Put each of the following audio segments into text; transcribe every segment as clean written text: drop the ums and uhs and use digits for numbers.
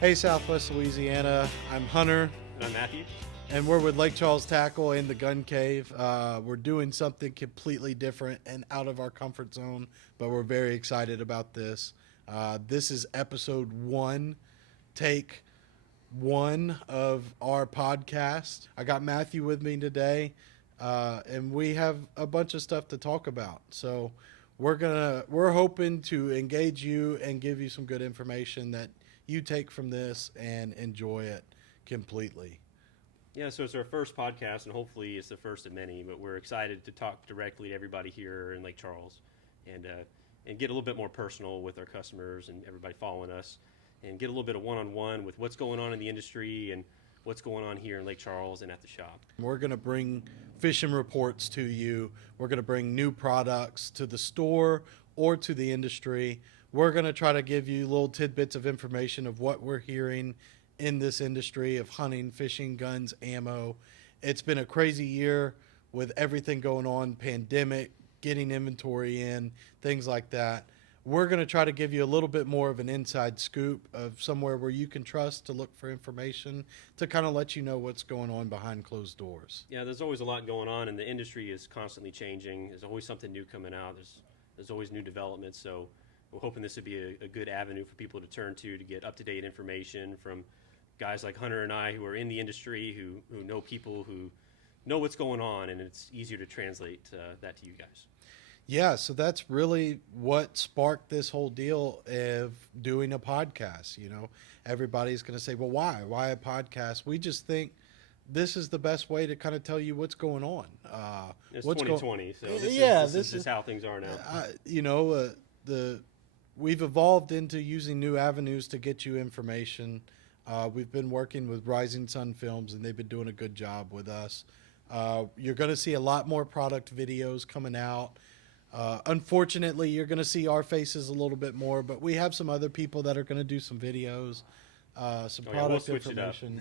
Hey, Southwest Louisiana. I'm Hunter, And I'm Matthew. and we're with Lake Charles Tackle and the Gun Cave. We're doing something completely different and out of our comfort zone, but we're very excited about this. This is episode one, take one of our podcast. I got Matthew with me today, and we have a bunch of stuff to talk about. So we're hoping to engage you and give you some good information that you take from this and enjoy it completely. Yeah, so it's our first podcast, and hopefully it's the first of many. But we're excited to talk directly to everybody here in Lake Charles, and get a little bit more personal with our customers and everybody following us, and get a little bit of one-on-one with what's going on in the industry and what's going on here in Lake Charles and at the shop. We're going to bring fishing reports to you. We're going to bring new products to the store or to the industry. We're going to try to give you little tidbits of information of what we're hearing in this industry of hunting, fishing, guns, ammo. It's been a crazy year with everything going on, pandemic, getting inventory in, things like that. We're going to try to give you a little bit more of an inside scoop of somewhere where you can trust to look for information to kind of let you know what's going on behind closed doors. Yeah, there's always a lot going on, and the industry is constantly changing. There's always something new coming out. There's always new developments. So we're hoping this would be a good avenue for people to turn to get up-to-date information from guys like Hunter and I who are in the industry, who know people who know what's going on, and it's easier to translate that to you guys. Yeah, so that's really what sparked this whole deal of doing a podcast. You know, everybody's going to say, well, why? Why a podcast? We just think this is the best way to kind of tell you what's going on. It's what's 2020, so this is just how things are now. We've evolved into using new avenues to get you information. We've been working with Rising Sun Films, and they've been doing a good job with us. You're going to see a lot more product videos coming out. Unfortunately, you're going to see our faces a little bit more, but we have some other people that are going to do some videos, some product information.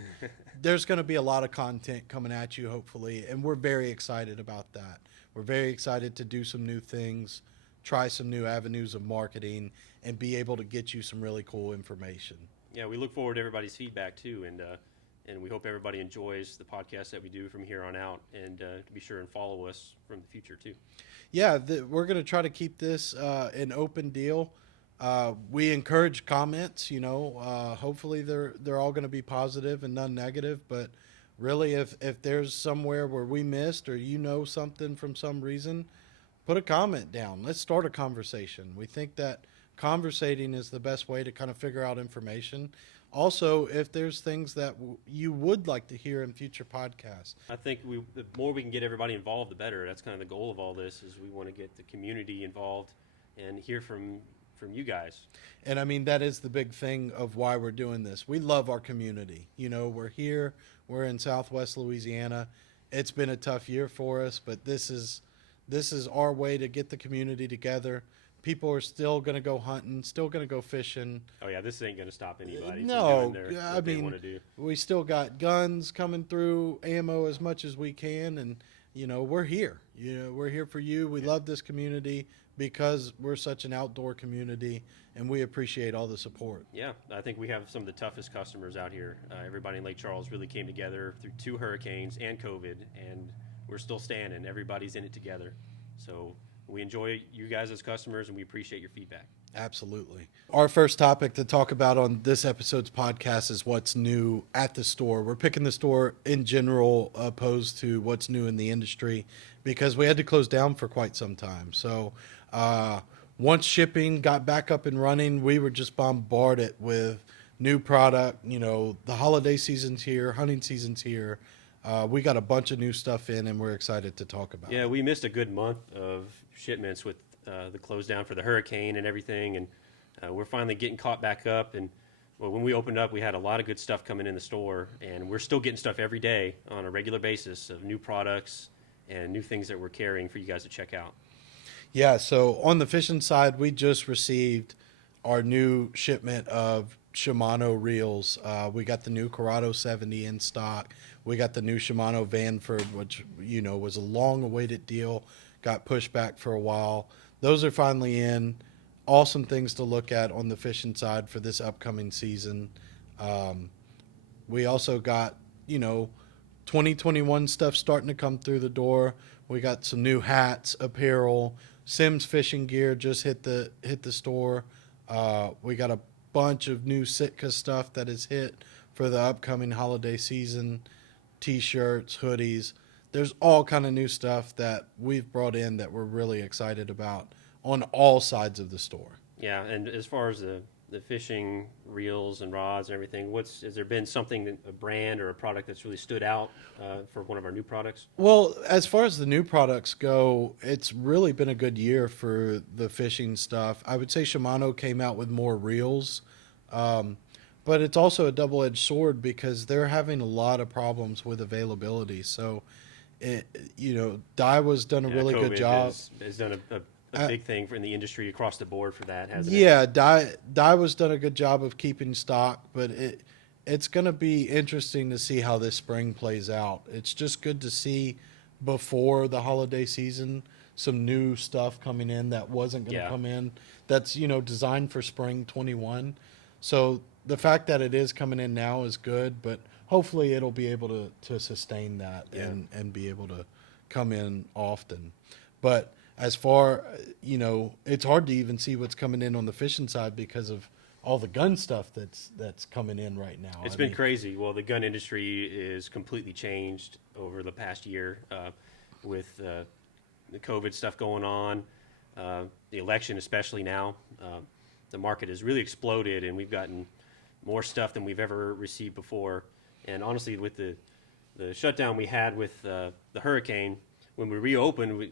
There's going to be a lot of content coming at you, hopefully, and we're very excited about that. We're very excited to do some new things, try some new avenues of marketing, and be able to get you some really cool information. Yeah, we look forward to everybody's feedback too, and we hope everybody enjoys the podcast that we do from here on out, and be sure and follow us from the future too. Yeah, we're going to try to keep this an open deal. We encourage comments. Hopefully they're all going to be positive and none negative. But really, if there's somewhere where we missed or something from some reason, put a comment down. Let's start a conversation. We think that conversating is the best way to kind of figure out information. Also, if there's things that you would like to hear in future podcasts. I think the more we can get everybody involved, the better. That's kind of the goal of all this, is we want to get the community involved and hear from you guys. And I mean, that is the big thing of why we're doing this. We love our community. We're here. We're in Southwest Louisiana. It's been a tough year for us, but this is our way to get the community together. People are still going to go hunting, still going to go fishing. Oh yeah, this ain't going to stop anybody. No, from doing what they want to do. We still got guns coming through, ammo as much as we can, and we're here. We're here for you. We love this community because we're such an outdoor community, and we appreciate all the support. Yeah, I think we have some of the toughest customers out here. Everybody in Lake Charles really came together through 2 hurricanes and COVID, and we're still standing. Everybody's in it together. So we enjoy you guys as customers, and we appreciate your feedback. Absolutely. Our first topic to talk about on this episode's podcast is what's new at the store. We're picking the store in general opposed to what's new in the industry because we had to close down for quite some time. So once shipping got back up and running, we were just bombarded with new product. The holiday season's here, hunting season's here. We got a bunch of new stuff in, and we're excited to talk about it. Yeah, we missed a good month of shipments with the close down for the hurricane and everything, and we're finally getting caught back up. And when we opened up, we had a lot of good stuff coming in the store, and we're still getting stuff every day on a regular basis of new products and new things that we're carrying for you guys to check out. Yeah, so on the fishing side, we just received our new shipment of Shimano Reels. We got the new Corrado 70 in stock. We got the new Shimano Vanford, which, was a long-awaited deal, got pushed back for a while. Those are finally in. Awesome things to look at on the fishing side for this upcoming season. We also got, 2021 stuff starting to come through the door. We got some new hats, apparel, Sims fishing gear just hit the store. We got a bunch of new Sitka stuff that is hit for the upcoming holiday season. T-shirts, hoodies. There's all kind of new stuff that we've brought in that we're really excited about on all sides of the store. Yeah, and as far as the fishing reels and rods and everything, has there been something, a brand or a product that's really stood out for one of our new products? Well, as far as the new products go, it's really been a good year for the fishing stuff. I would say Shimano came out with more reels, but it's also a double-edged sword because they're having a lot of problems with availability. So, Daiwa's done a really good COVID job. has done a big thing in the industry across the board for that, hasn't it? Yeah, Daiwa's done a good job of keeping stock, but it's going to be interesting to see how this spring plays out. It's just good to see before the holiday season some new stuff coming in that wasn't going to come in. That's designed for spring 21. So the fact that it is coming in now is good, but hopefully it'll be able to sustain that and be able to come in often. But as far, it's hard to even see what's coming in on the fishing side because of all the gun stuff that's coming in right now. It's been crazy. Well, the gun industry is completely changed over the past year with the COVID stuff going on, the election especially now. The market has really exploded, and we've gotten more stuff than we've ever received before. And honestly, with the shutdown we had with the hurricane, when we reopened,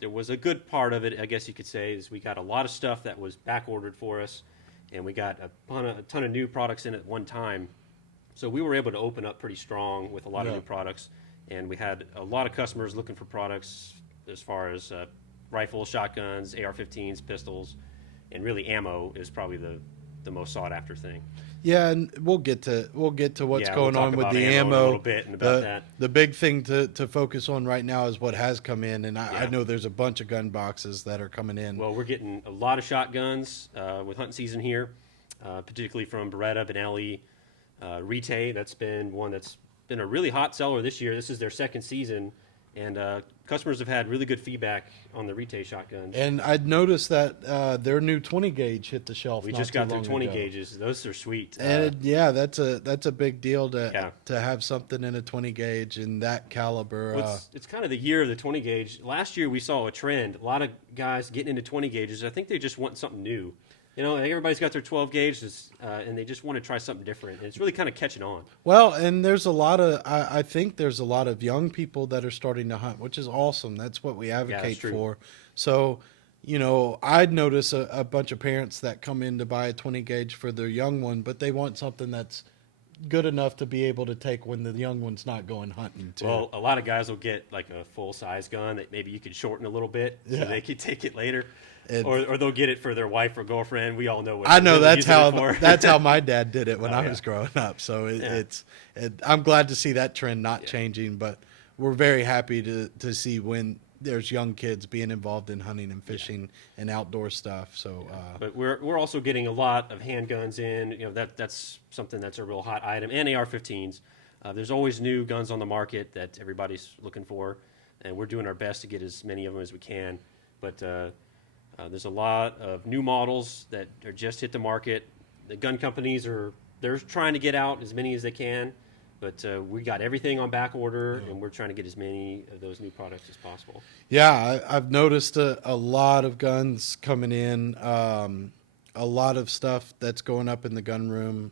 there was a good part of it, I guess you could say, is we got a lot of stuff that was back ordered for us, and we got a ton of new products in at one time. So we were able to open up pretty strong with a lot of new products, and we had a lot of customers looking for products as far as rifles, shotguns, AR-15s, pistols, and really ammo is probably the most sought after thing. Yeah, and we'll get to what's going on with the ammo in a little bit and about that. The big thing to focus on right now is what has come in, and I know there's a bunch of gun boxes that are coming in. Well, we're getting a lot of shotguns with hunting season here, particularly from Beretta, Benelli, Rite. That's been one that's been a really hot seller this year. This is their second season, and customers have had really good feedback on the Rite shotguns. And I'd noticed that their new 20 gauge hit the shelf. We just got their 20 gauges. Those are sweet. And that's a big deal to have something in a 20 gauge in that caliber. It's kind of the year of the 20 gauge. Last year we saw a trend. A lot of guys getting into 20 gauges. I think they just want something new. Everybody's got their 12 gauges, and they just want to try something different. And it's really kind of catching on. Well, and there's a lot of, I think there's a lot of young people that are starting to hunt, which is awesome. That's what we advocate for. So, I'd notice a bunch of parents that come in to buy a 20 gauge for their young one, but they want something that's good enough to be able to take when the young one's not going hunting too. Well, a lot of guys will get like a full-size gun that maybe you could shorten a little bit so they could take it later. Or they'll get it for their wife or girlfriend. We all know what. I know that's how my dad did it when I was growing up. So I'm glad to see that trend not changing. But we're very happy to see when there's young kids being involved in hunting and fishing and outdoor stuff. So, but we're also getting a lot of handguns in. That's something that's a real hot item, and AR-15s. There's always new guns on the market that everybody's looking for, and we're doing our best to get as many of them as we can. But there's a lot of new models that are just hit the market. The gun companies they're trying to get out as many as they can, but we got everything on back order, and we're trying to get as many of those new products as possible. Yeah, I've noticed a lot of guns coming in, a lot of stuff that's going up in the gun room.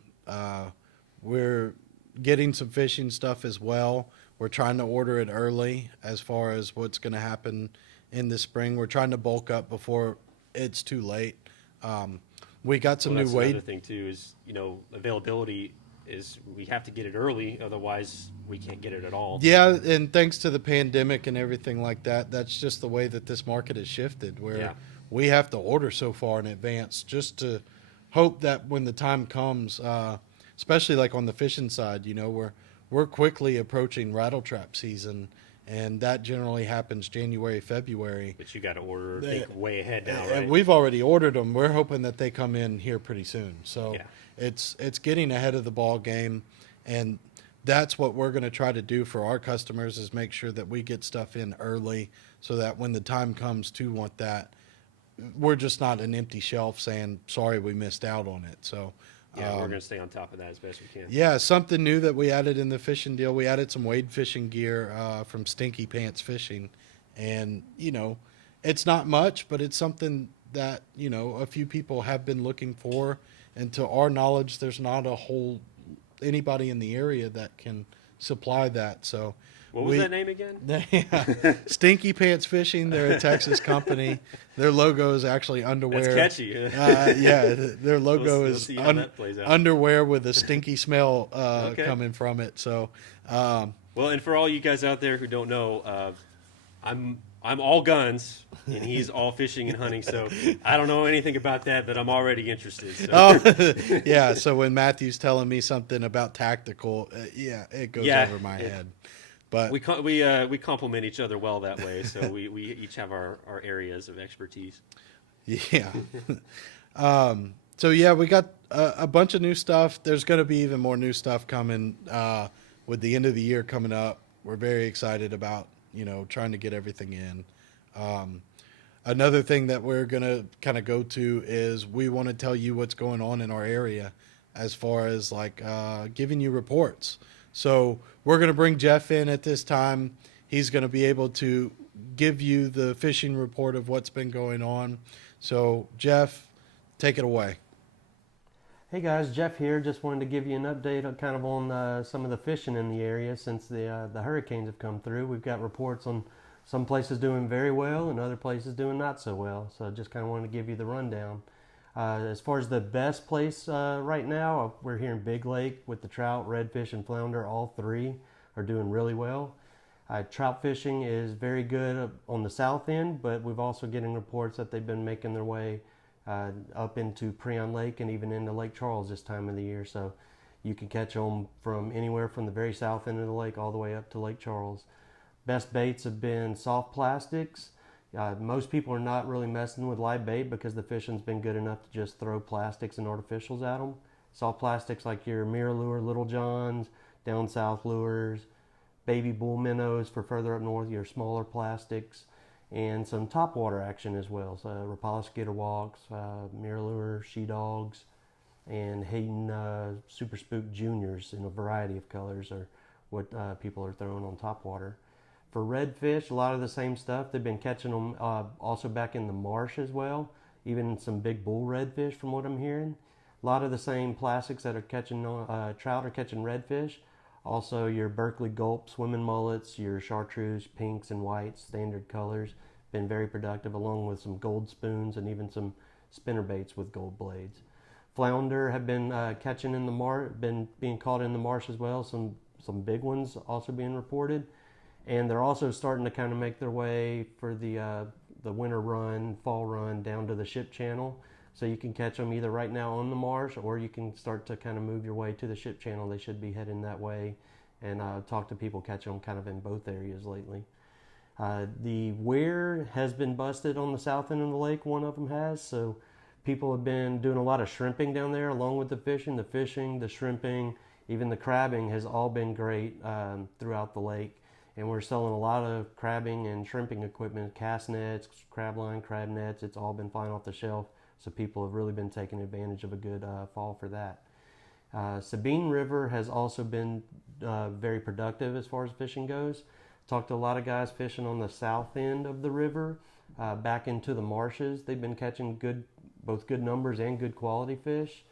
We're getting some fishing stuff as well. We're trying to order it early as far as what's going to happen in the spring. We're trying to bulk up before it's too late. We got some new weight. Another thing too is availability is we have to get it early, otherwise we can't get it at all. Yeah, and thanks to the pandemic and everything like that, that's just the way that this market has shifted, where we have to order so far in advance just to hope that when the time comes, especially like on the fishing side, we're quickly approaching rattle trap season. and that generally happens January, February. But you got to order, think way ahead now, And right? we've already ordered them. We're hoping that they come in here pretty soon. So Yeah. it's getting ahead of the ball game, and that's what we're going to try to do for our customers is make sure that we get stuff in early so that when the time comes to want that, we're just not an empty shelf saying, sorry, we missed out on it. So Yeah, we're going to stay on top of that as best we can. yeah, something new that we added in the fishing deal. We added some wade fishing gear from Stinky Pants Fishing, and it's not much, but it's something that a few people have been looking for. And to our knowledge, there's not anybody in the area that can supply that. So What was that name again? yeah, Stinky Pants Fishing. They're a Texas company. Their logo is actually underwear. That's catchy. Yeah, their logo We'll is see how that plays out. underwear with a stinky smell Okay. coming from it. So, Well, and for all you guys out there who don't know, I'm all guns, and he's all fishing and hunting. So I don't know anything about that, but I'm already interested. So. yeah. So when Matthew's telling me something about tactical, yeah, it goes over my head. But We complement each other well that way. So we each have our areas of expertise. yeah. So yeah, we got a bunch of new stuff. There's going to be even more new stuff coming with the end of the year coming up. We're very excited about trying to get everything in. Another thing that we're going to kind of go to is we want to tell you what's going on in our area as far as like giving you reports. So we're going to bring Jeff in at this time. He's going to be able to give you the fishing report of what's been going on. So Jeff, take it away. Hey guys, Jeff here. Just wanted to give you an update on some of the fishing in the area since the hurricanes have come through. We've got reports on some places doing very well and other places doing not so well. So just kind of wanted to give you the rundown. As far as the best place right now, we're here in Big Lake with the trout, redfish, and flounder. All three are doing really well. Trout fishing is very good on the south end, but we've also getting reports that they've been making their way up into Prion Lake and even into Lake Charles this time of the year. So you can catch them from anywhere from the very south end of the lake all the way up to Lake Charles. Best baits have been soft plastics. Most people are not really messing with live bait because the fishing's been good enough to just throw plastics and artificials at them. Soft plastics like your mirror lure, Little Johns, down south lures, baby bull minnows for further up north, your smaller plastics, and some topwater action as well. So Rapala skitter walks, mirror lure, she dogs, and Hayden Super Spook Juniors in a variety of colors are what people are throwing on topwater. For redfish, a lot of the same stuff. They've been catching them also back in the marsh as well, even some big bull redfish from what I'm hearing. A lot of the same plastics that are catching trout are catching redfish. Also your Berkeley gulp swimming mullets, your chartreuse pinks and whites, standard colors, been very productive, along with some gold spoons and even some spinner baits with gold blades. Flounder have been catching in the been being caught in the marsh as well. Some big ones also being reported. And they're also starting to kind of make their way for the winter run, fall run down to the ship channel. So you can catch them either right now on the marsh, or you can start to kind of move your way to the ship channel. They should be heading that way. And talk to people catching them kind of in both areas lately. The weir has been busted on the south end of the lake. One of them has. So people have been doing a lot of shrimping down there along with the fishing. The fishing, the shrimping, even the crabbing has all been great throughout the lake. And we're selling a lot of crabbing and shrimping equipment, cast nets, crab line, crab nets. It's all been flying off the shelf. So people have really been taking advantage of a good fall for that. Sabine River has also been very productive as far as fishing goes. Talked to a lot of guys fishing on the south end of the river, back into the marshes. They've been catching both good numbers and good quality fish.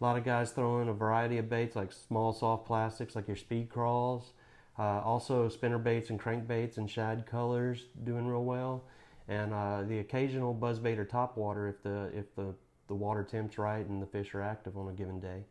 A lot of guys throwing a variety of baits like small soft plastics like your speed crawls. Also spinner baits and crankbaits and shad colors doing real well, and the occasional buzzbait or topwater if the water temp's right and the fish are active on a given day.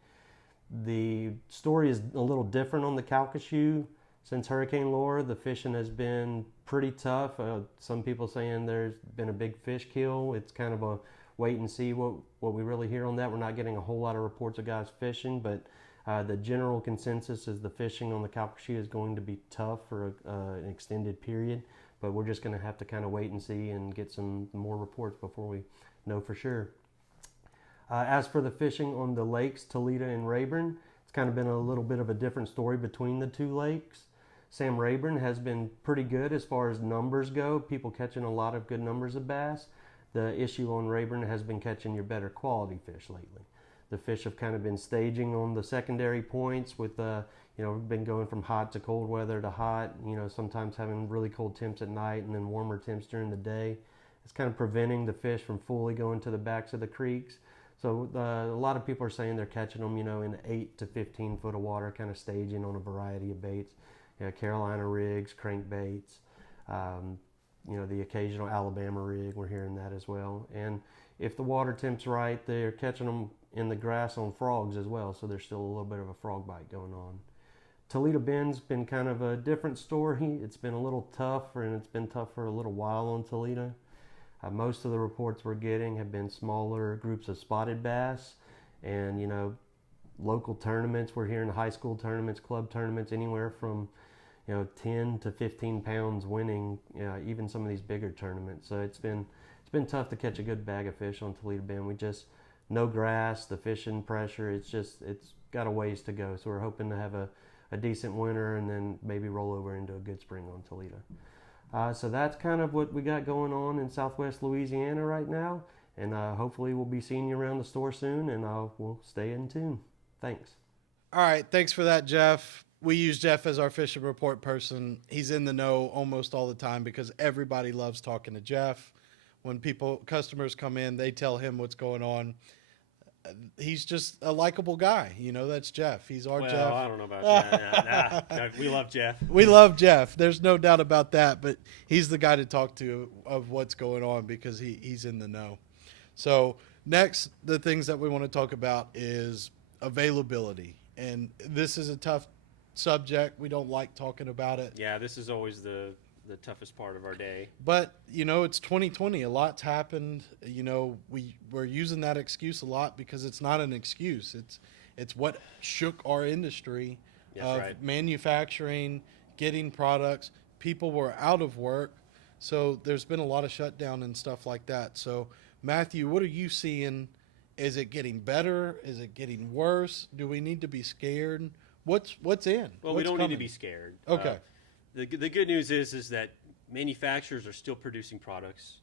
The story is a little different on the Calcasieu. Since Hurricane Laura, the fishing has been pretty tough. Some people saying there's been a big fish kill. It's kind of a wait and see what we really hear on that. We're not getting a whole lot of reports of guys fishing, but The general consensus is the fishing on the Calcasieu is going to be tough for an extended period, but we're just going to have to kind of wait and see and get some more reports before we know for sure. As for the fishing on the lakes, Toledo and Rayburn, it's kind of been a little bit of a different story between the two lakes. Sam Rayburn has been pretty good as far as numbers go, people catching a lot of good numbers of bass. The issue on Rayburn has been catching your better quality fish lately. The fish have kind of been staging on the secondary points with, been going from hot to cold weather to hot, sometimes having really cold temps at night and then warmer temps during the day. It's kind of preventing the fish from fully going to the backs of the creeks. So a lot of people are saying they're catching them, in 8 to 15 foot of water, kind of staging on a variety of baits. Carolina rigs, crankbaits, the occasional Alabama rig, we're hearing that as well. And if the water temp's right, they're catching them in the grass on frogs as well, so there's still a little bit of a frog bite going on. Toledo Bend's been kind of a different story. It's been a little tough, and it's been tough for a little while on Toledo. Most of the reports we're getting have been smaller groups of spotted bass and, local tournaments. We're hearing high school tournaments, club tournaments, anywhere from 10 to 15 pounds winning, even some of these bigger tournaments. So it's been tough to catch a good bag of fish on Toledo Bend. We just, no grass, the fishing pressure, it's got a ways to go. So we're hoping to have a decent winter and then maybe roll over into a good spring on Toledo. So that's kind of what we got going on in Southwest Louisiana right now. And hopefully we'll be seeing you around the store soon, and we'll stay in tune. Thanks. All right. Thanks for that, Jeff. We use Jeff as our fishing report person. He's in the know almost all the time because everybody loves talking to Jeff. When customers come in, they tell him what's going on. He's just a likable guy. That's Jeff. He's our Jeff. Well, I don't know about that. Nah, we love Jeff. We love Jeff. There's no doubt about that, but he's the guy to talk to of what's going on because he's in the know. So next, the things that we want to talk about is availability. And this is a tough subject. We don't like talking about it. Yeah, this is always the toughest part of our day. But, it's 2020. A lot's happened. We're using that excuse a lot because it's not an excuse. It's what shook our industry of manufacturing, getting products. People were out of work. So there's been a lot of shutdown and stuff like that. So, Matthew, what are you seeing? Is it getting better? Is it getting worse? Do we need to be scared? What's in? Well, we don't need to be scared. Okay. The good news is that manufacturers are still producing products.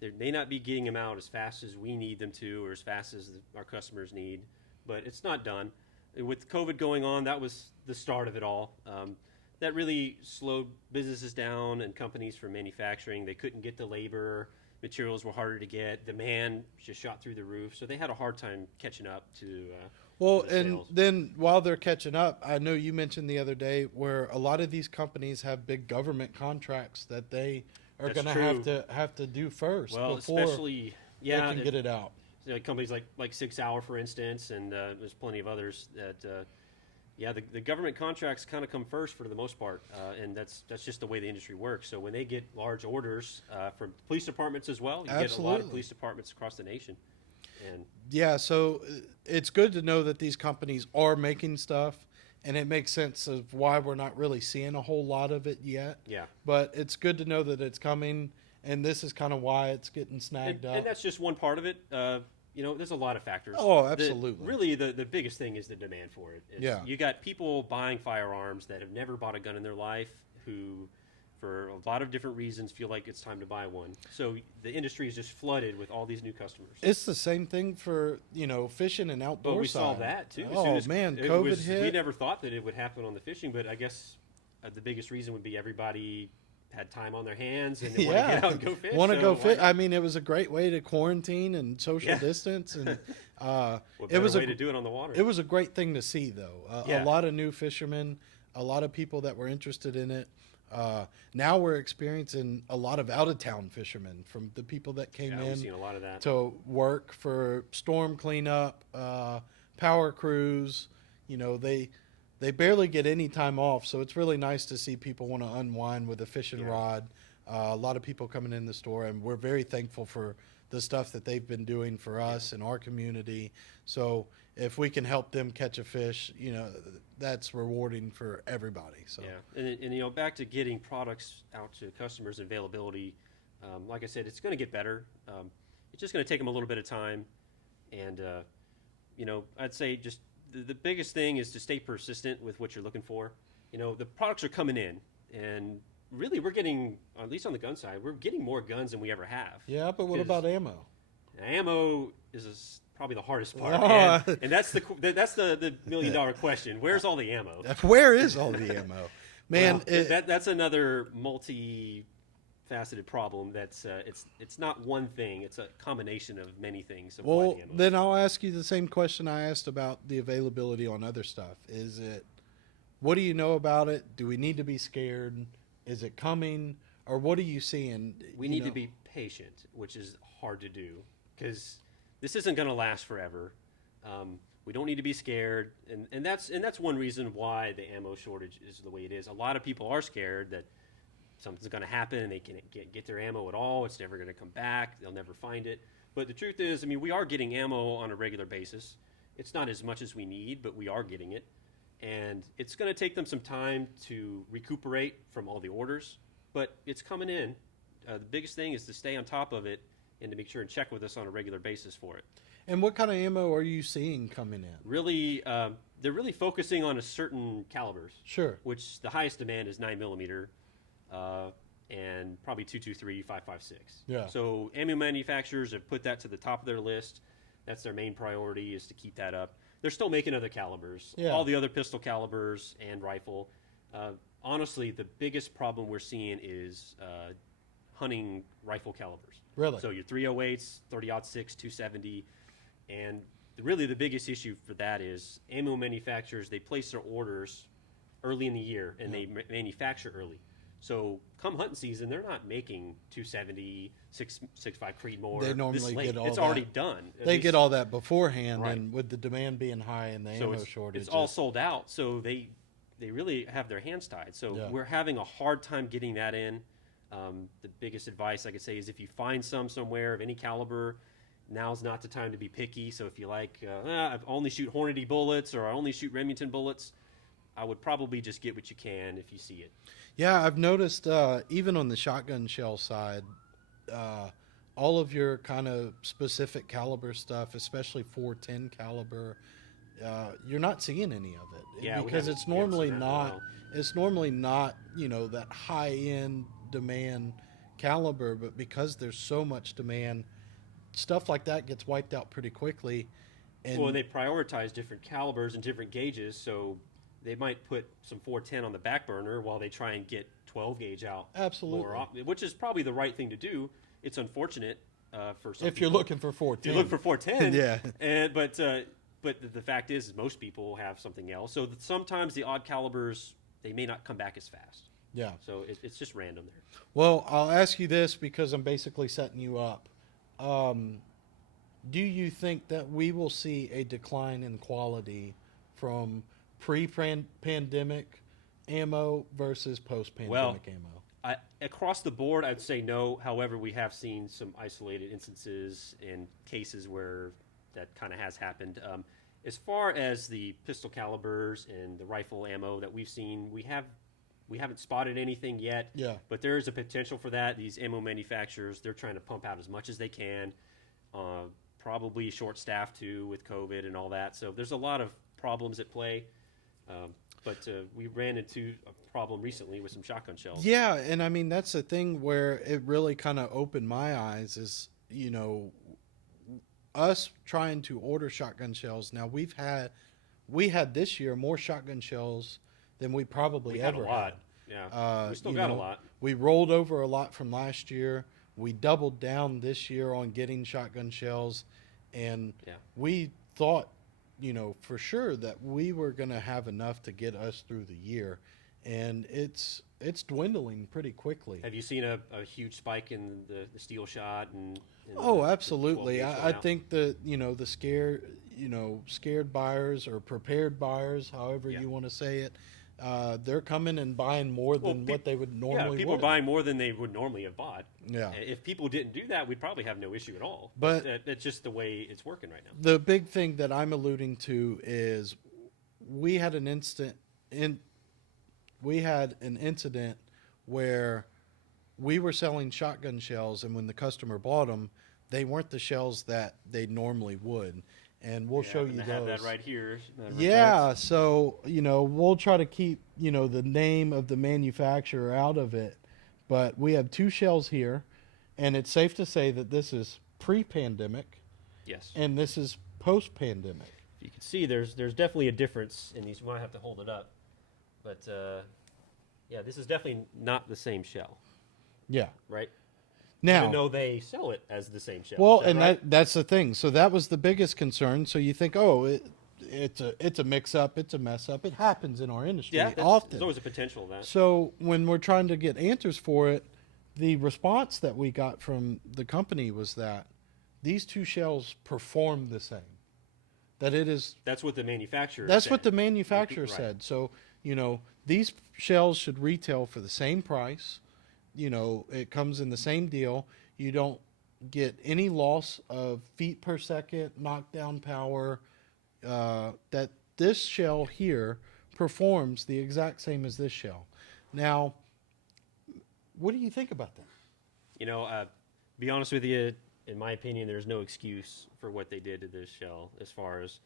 They may not be getting them out as fast as we need them to or as fast as our customers need, but it's not done. With COVID going on, that was the start of it all. That really slowed businesses down and companies from manufacturing. They couldn't get the labor. Materials were harder to get. Demand just shot through the roof. So they had a hard time catching up to Well, the and sales. then while they're catching up, I know you mentioned the other day where a lot of these companies have big government contracts that they are That's going true. to have to do first Well, before especially they can get it out. companies like 6 Hour, for instance, and there's plenty of others that the government contracts kind of come first for the most part, and that's just the way the industry works. So when they get large orders from police departments as well, you get a lot Absolutely. of police departments across the nation. And Yeah, so it's good to know that these companies are making stuff, and it makes sense of why we're not really seeing a whole lot of it yet. yeah, But it's good to know that it's coming, and this is kind of why it's getting snagged up. and that's just one part of it. There's a lot of factors. Oh, absolutely. Really, the biggest thing is the demand for it. Yeah. You got people buying firearms that have never bought a gun in their life who, for a lot of different reasons, feel like it's time to buy one. So the industry is just flooded with all these new customers. It's the same thing for, fishing and outdoor But we side. saw that, too. As Oh, soon as man, it COVID was- hit. We never thought that it would happen on the fishing, but I guess the biggest reason would be everybody had time on their hands and they want to get out and go fish. Want to so go why fish? not? I mean, it was a great way to quarantine and social Yeah. distance, and What it better was way to do it on the water. it was a great thing to see, though. A Yeah. lot of new fishermen, a lot of people that were interested in it. Now we're experiencing a lot of out of town fishermen from the people that came Yeah, we've in seen a lot of that. to work for storm cleanup, power crews. They barely get any time off, so it's really nice to see people want to unwind with a fishing Yeah. rod. A lot of people coming in the store, and we're very thankful for the stuff that they've been doing for us in our community. So if we can help them catch a fish, that's rewarding for everybody. So Yeah, and back to getting products out to customers and availability. Like I said, it's going to get better. It's just going to take them a little bit of time, and I'd say just the biggest thing is to stay persistent with what you're looking for. The products are coming in, and really we're getting, at least on the gun side, we're getting more guns than we ever have. yeah, but what about ammo? Ammo is probably the hardest part, Oh. and that's the $1 million question. Where's all the ammo? Where is all the ammo, man? Well, that's another faceted problem. That's it's not one thing. It's a combination of many things. Of why the ammo. Then I'll ask you the same question I asked about the availability on other stuff. What do you know about it? Do we need to be scared? Is it coming? Or what are you seeing? We need to be patient, which is hard to do because this isn't going to last forever. We don't need to be scared, and that's one reason why the ammo shortage is the way it is. A lot of people are scared that something's going to happen and they can't get their ammo at all. It's never going to come back. They'll never find it. But the truth is, we are getting ammo on a regular basis. It's not as much as we need, but we are getting it. And it's going to take them some time to recuperate from all the orders, but it's coming in. The biggest thing is to stay on top of it and to make sure and check with us on a regular basis for it. And what kind of ammo are you seeing coming in? Really, they're really focusing on a certain calibers. Sure. Which the highest demand is 9mm, and probably 223, 5.56. Yeah. So ammo manufacturers have put that to the top of their list. That's their main priority, is to keep that up. They're still making other calibers, all the other pistol calibers and rifle. Honestly, the biggest problem we're seeing is hunting rifle calibers. Really? So your 308s, 30-06, 270, and really the biggest issue for that is ammo manufacturers, they place their orders early in the year and they manufacture early. So come hunting season, they're not making 270, 6.5 Creedmoor. They normally get all It's that. already done. They get all that beforehand, Right. and with the demand being high and the ammo shortage. It's all sold out, so they really have their hands tied. So we're having a hard time getting that in. The biggest advice I could say is if you find somewhere of any caliber, now's not the time to be picky. So if you like, I only shoot Hornady bullets or I only shoot Remington bullets, I would probably just get what you can if you see it. Yeah, I've noticed even on the shotgun shell side, all of your kind of specific caliber stuff, especially 410 caliber, you're not seeing any of it. Yeah, because it's we haven't normally seen that in a not. while. It's normally not that high end demand caliber, but because there's so much demand, stuff like that gets wiped out pretty quickly. And Well, they prioritize different calibers and different gauges, so they might put some 410 on the back burner while they try and get 12 gauge out. Absolutely. More often, which is probably the right thing to do. It's unfortunate for some if you're people. looking for 410, If you look for 410, Yeah. But the fact is most people have something else. So that sometimes the odd calibers, they may not come back as fast. Yeah. So it's just random there. Well, I'll ask you this because I'm basically setting you up. Do you think that we will see a decline in quality from pre-pandemic ammo versus post-pandemic ammo? Across the board, I'd say no. However, we have seen some isolated instances and cases where that kind of has happened. As far as the pistol calibers and the rifle ammo that we've seen, we haven't spotted anything yet. Yeah. But there is a potential for that. These ammo manufacturers, they're trying to pump out as much as they can. Probably short-staffed too with COVID and all that. So there's a lot of problems at play. But we ran into a problem recently with some shotgun shells. Yeah, and I mean that's the thing where it really kind of opened my eyes is, us trying to order shotgun shells. Now we had this year more shotgun shells than we probably We had ever a lot. had. Yeah. We still got a lot. We rolled over a lot from last year. We doubled down this year on getting shotgun shells, and we thought, for sure that we were going to have enough to get us through the year, and it's dwindling pretty quickly. Have you seen a huge spike in the steel shot and Oh, absolutely. the 12 gauge I now? think that the scared buyers or prepared buyers, however Yeah. you want to say it, they're coming and buying more than what they would normally. People are buying more than they would normally have bought. Yeah. If people didn't do that, we'd probably have no issue at all. But it's just the way it's working right now. The big thing that I'm alluding to is we had an incident where we were selling shotgun shells, and when the customer bought them, they weren't the shells that they normally would. And we'll show you I those. have that right here. Yeah, so, we'll try to keep, the name of the manufacturer out of it. But we have 2 shells here, and it's safe to say that this is pre-pandemic. Yes. And this is post-pandemic. You can see there's definitely a difference in these. We might have to hold it up. But, this is definitely not the same shell. Yeah. Right? Now, even though they sell it as the same shell. Well, right? that's the thing. So that was the biggest concern. So you think, it's a mix-up, it's a mess-up. It happens in our industry often. There's always a potential of that. So when we're trying to get answers for it, the response that we got from the company was that these 2 shells perform the same. That's what the manufacturer That's said. what the manufacturer Right. said. So, these shells should retail for the same price. It comes in the same deal. You don't get any loss of feet per second, knockdown power. That this shell here performs the exact same as this shell. Now, what do you think about that? Be honest with you, in my opinion, there's no excuse for what they did to this shell as far as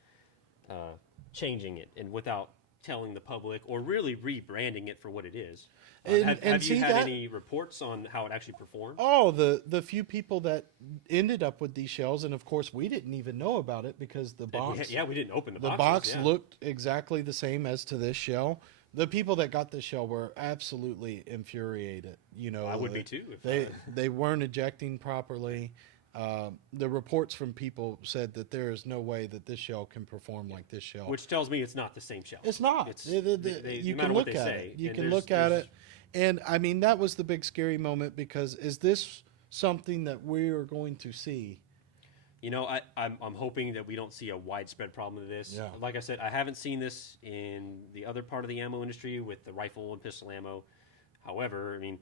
changing it and without telling the public or really rebranding it for what it is. Have you had any reports on how it actually performed? Oh, the few people that ended up with these shells, and of course we didn't even know about it because the box. We didn't open the box. The box looked exactly the same as to this shell. The people that got this shell were absolutely infuriated. I would be too. They weren't ejecting properly. The reports from people said that there is no way that this shell can perform like this shell. Which tells me it's not the same shell. It's not. You can look at it. You can look at it. And, I mean, that was the big scary moment because is this something that we are going to see? I'm hoping that we don't see a widespread problem with this. Yeah. Like I said, I haven't seen this in the other part of the ammo industry with the rifle and pistol ammo. However, I mean,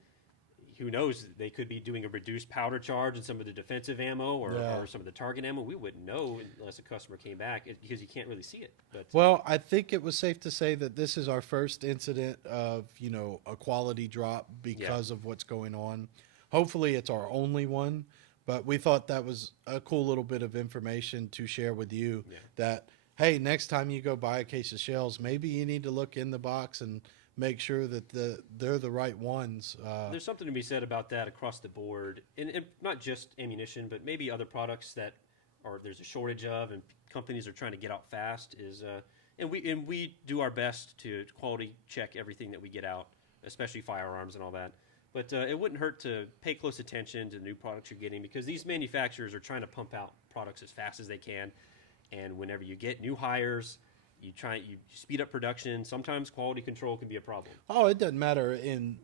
who knows? They could be doing a reduced powder charge in some of the defensive ammo or some of the target ammo. We wouldn't know unless a customer came back because you can't really see it. But, well, I think it was safe to say that this is our first incident of, a quality drop because of what's going on. Hopefully it's our only one, but we thought that was a cool little bit of information to share with you that, hey, next time you go buy a case of shells, maybe you need to look in the box and make sure that they're the right ones. There's something to be said about that across the board, and not just ammunition, but maybe other products that there's a shortage of, and companies are trying to get out fast. And we do our best to quality check everything that we get out, especially firearms and all that. But it wouldn't hurt to pay close attention to the new products you're getting because these manufacturers are trying to pump out products as fast as they can, and whenever you get new hires. You speed up production. Sometimes quality control can be a problem. Oh, it doesn't matter in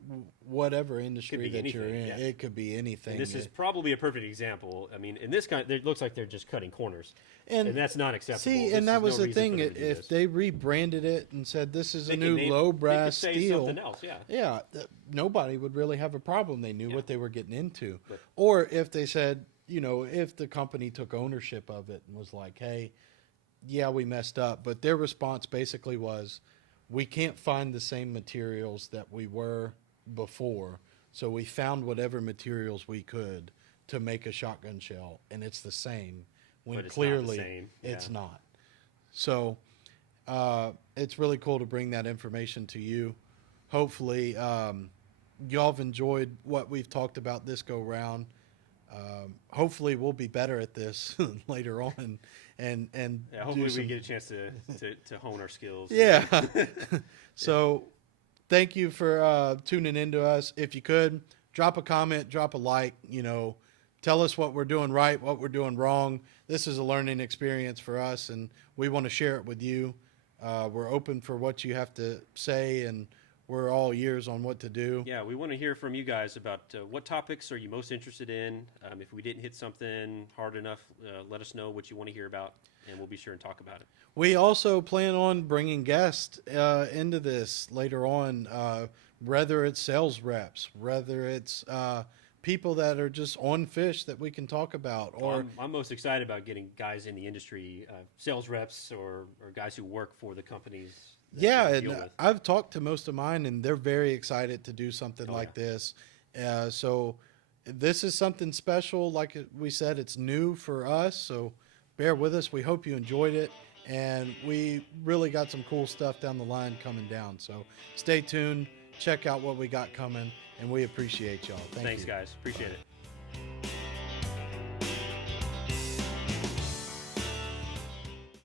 whatever industry that anything, you're in. yeah. It could be anything. And this is probably a perfect example. I mean, in this it looks like they're just cutting corners, and that's not acceptable. See, and that was the thing. If they rebranded it and said this is a new low brass steel, something else, nobody would really have a problem. They knew what they were getting into. But, or if they said, if the company took ownership of it and was like, hey, yeah, we messed up. But their response basically was, we can't find the same materials that we were before. So we found whatever materials we could to make a shotgun shell, and it's the same. When but it's clearly not the same. It's not. So it's really cool to bring that information to you. Hopefully y'all have enjoyed what we've talked about this go round. Hopefully we'll be better at this later on, and hopefully we get a chance to hone our skills. Yeah. So, thank you for tuning into us. If you could drop a comment, drop a like. Tell us what we're doing right, what we're doing wrong. This is a learning experience for us, and we want to share it with you. We're open for what you have to say, and we're all ears on what to do. Yeah, we want to hear from you guys about what topics are you most interested in. If we didn't hit something hard enough, let us know what you want to hear about, and we'll be sure and talk about it. We also plan on bringing guests into this later on, whether it's sales reps, whether it's people that are just on fish that we can talk about. Or I'm most excited about getting guys in the industry, sales reps or guys who work for the companies. yeah, we and deal with. I've talked to most of mine, and they're very excited to do something like this. So this is something special. Like we said, it's new for us, so bear with us. We hope you enjoyed it, and we really got some cool stuff down the line coming down. So stay tuned, check out what we got coming, and we appreciate y'all. Thanks, you. guys. Appreciate it.